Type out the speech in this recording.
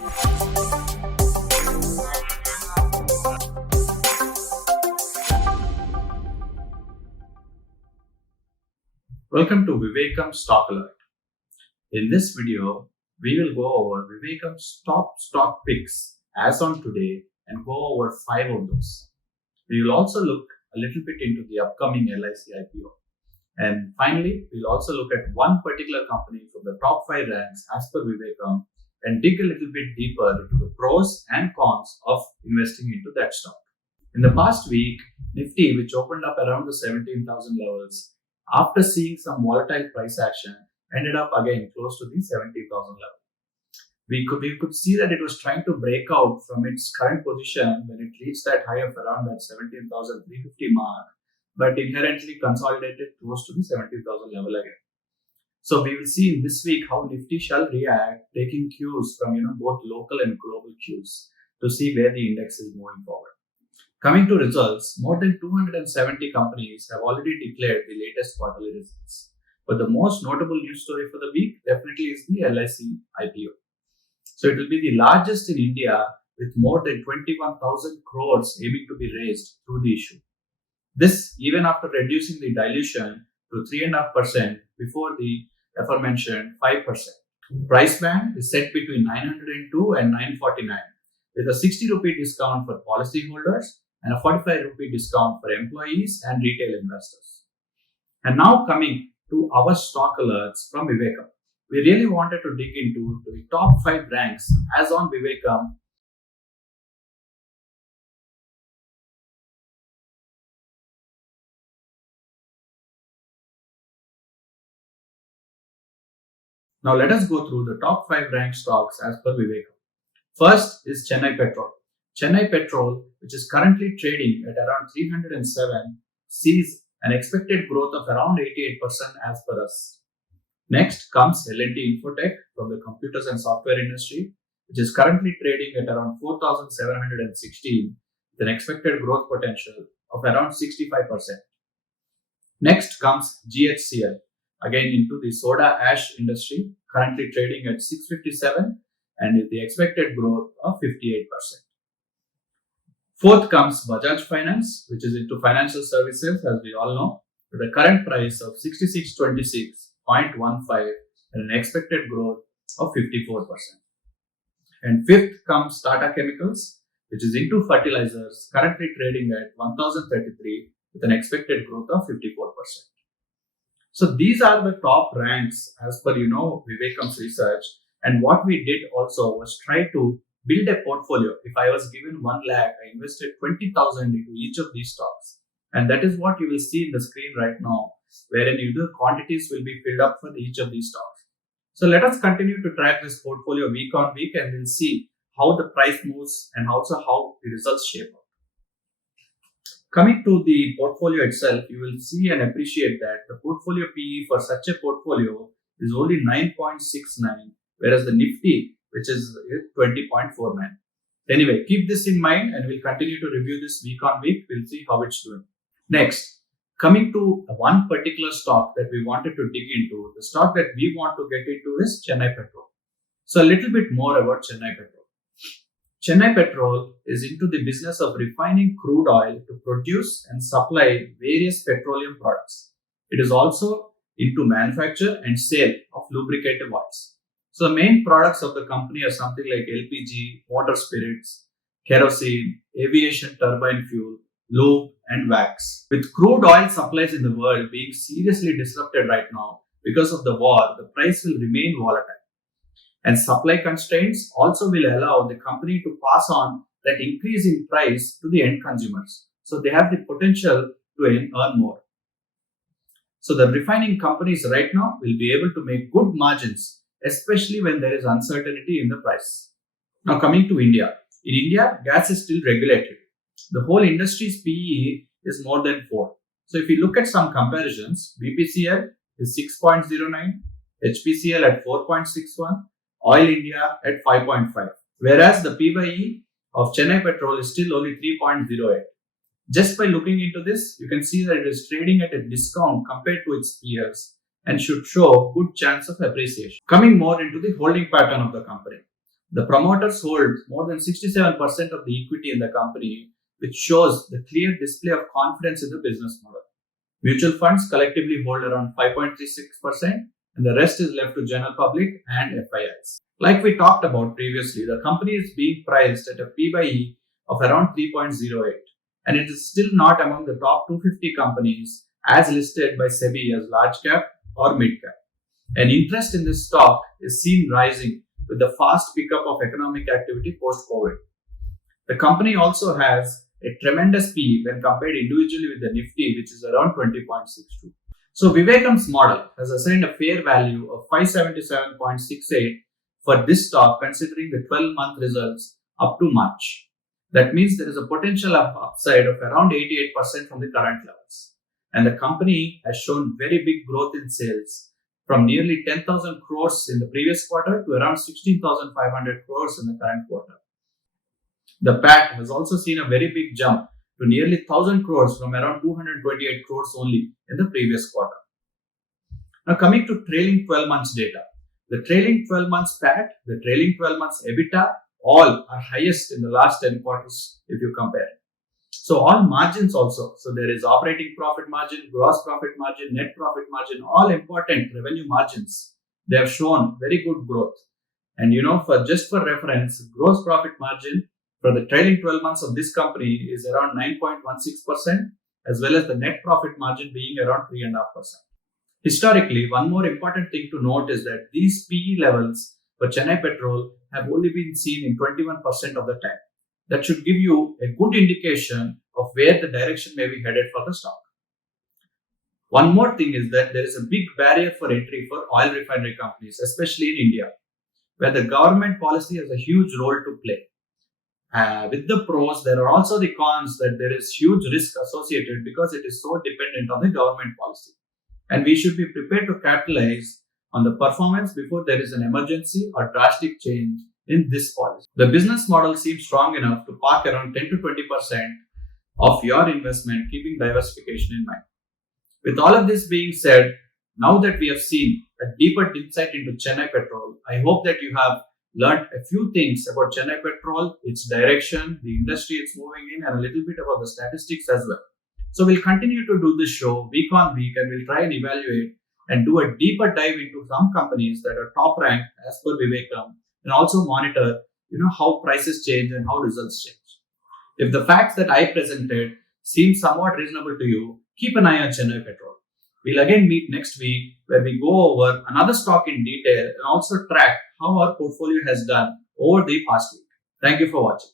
Welcome to Vivekam Stock Alert. In this video, we will go over Vivekam's top stock picks as on today and go over 5 of those. We will also look a little bit into the upcoming LIC IPO. And finally, we'll also look at one particular company from the top 5 ranks as per Vivekam and dig a little bit deeper into the pros and cons of investing into that stock. In the past week, Nifty, which opened up around the 17,000 levels, after seeing some volatile price action, ended up again close to the 70,000 level. We could see that it was trying to break out from its current position when it reached that high of around that 17,350 mark, but inherently consolidated close to the 70,000 level again. So we will see in this week how Nifty shall react, taking cues from both local and global cues to see where the index is moving forward. Coming to results, more than 270 companies have already declared the latest quarterly results. But the most notable news story for the week definitely is the LIC IPO. So it will be the largest in India with more than 21,000 crores aiming to be raised through the issue. This even after reducing the dilution to 3.5% before the aforementioned 5%. Price band is set between 902 and 949 with a 60 rupee discount for policyholders and a 45 rupee discount for employees and retail investors. And now coming to our stock alerts from Vivekam. We really wanted to dig into the top 5 ranks as on Vivekam. Now let us go through the top 5 ranked stocks as per Vivekam. First is Chennai Petrol. Chennai Petrol, which is currently trading at around 307, sees an expected growth of around 88% as per us. Next comes L&T Infotech from the computers and software industry, which is currently trading at around 4,716 with an expected growth potential of around 65%. Next comes GHCL, again into the soda ash industry, currently trading at 657 and with the expected growth of 58%. Fourth comes Bajaj Finance, which is into financial services, as we all know, with a current price of 6626.15 and an expected growth of 54%. And fifth comes Tata Chemicals, which is into fertilizers, currently trading at 1033 with an expected growth of 54%. So these are the top ranks as per Vivekam's research. And what we did also was try to build a portfolio. If I was given 1 lakh, I invested 20,000 into each of these stocks. And that is what you will see in the screen right now, wherein the quantities will be filled up for each of these stocks. So let us continue to track this portfolio week on week and we'll see how the price moves and also how the results shape up. Coming to the portfolio itself, you will see and appreciate that the portfolio PE for such a portfolio is only 9.69, whereas the Nifty, which is 20.49. Anyway, keep this in mind and we'll continue to review this week on week. We'll see how it's doing. Next, coming to one particular stock that we wanted to dig into, the stock that we want to get into is Chennai Petrol. So a little bit more about Chennai Petrol. Chennai Petrol is into the business of refining crude oil to produce and supply various petroleum products. It is also into manufacture and sale of lubricative oils. So the main products of the company are something like LPG, motor spirits, kerosene, aviation turbine fuel, lube and wax. With crude oil supplies in the world being seriously disrupted right now because of the war, the price will remain volatile. And supply constraints also will allow the company to pass on that increase in price to the end consumers. So they have the potential to earn more. So the refining companies right now will be able to make good margins, especially when there is uncertainty in the price. Now coming to India. In India, gas is still regulated. The whole industry's PE is more than 4. So if you look at some comparisons, BPCL is 6.09, HPCL at 4.61, Oil India at 5.5. Whereas the P/E of Chennai Petrol is still only 3.08. Just by looking into this, you can see that it is trading at a discount compared to its peers and should show good chance of appreciation. Coming more into the holding pattern of the company. The promoters hold more than 67% of the equity in the company, which shows the clear display of confidence in the business model. Mutual funds collectively hold around 5.36%, and the rest is left to general public and FIIs. Like we talked about previously, the company is being priced at a P/E of around 3.08, and it is still not among the top 250 companies as listed by SEBI as large cap or mid cap. And interest in this stock is seen rising with the fast pickup of economic activity post-COVID. The company also has a tremendous PE when compared individually with the Nifty, which is around 20.62. So Vivekam's model has assigned a fair value of 577.68 for this stock considering the 12-month results up to March. That means there is a potential upside of around 88% from the current levels. And the company has shown very big growth in sales from nearly 10,000 crores in the previous quarter to around 16,500 crores in the current quarter. The PAT has also seen a very big jump to nearly 1,000 crores from around 228 crores only in the previous quarter. Now coming to trailing 12 months data. The trailing 12 months PAT, the trailing 12 months EBITDA, all are highest in the last 10 quarters if you compare. So all margins also. So there is operating profit margin, gross profit margin, net profit margin, all important revenue margins. They have shown very good growth. And for reference, gross profit margin for the trailing 12 months of this company is around 9.16%, as well as the net profit margin being around 3.5%. Historically, one more important thing to note is that these PE levels for Chennai Petrol have only been seen in 21% of the time. That should give you a good indication of where the direction may be headed for the stock. One more thing is that there is a big barrier for entry for oil refinery companies, especially in India, where the government policy has a huge role to play. With the pros, there are also the cons that there is huge risk associated because it is so dependent on the government policy. And we should be prepared to capitalize on the performance before there is an emergency or drastic change in this policy. The business model seems strong enough to park around 10 to 20% of your investment, keeping diversification in mind. With all of this being said, now that we have seen a deeper insight into Chennai Petrol, I hope that you have learned a few things about Chennai Petrol, its direction, the industry it's moving in, and a little bit about the statistics as well. So we'll continue to do this show week on week, and we'll try and evaluate and do a deeper dive into some companies that are top ranked as per Vivekam, and also monitor how prices change and how results change. If the facts that I presented seem somewhat reasonable to you, keep an eye on Chennai Petrol. We'll again meet next week where we go over another stock in detail and also track how our portfolio has done over the past week. Thank you for watching.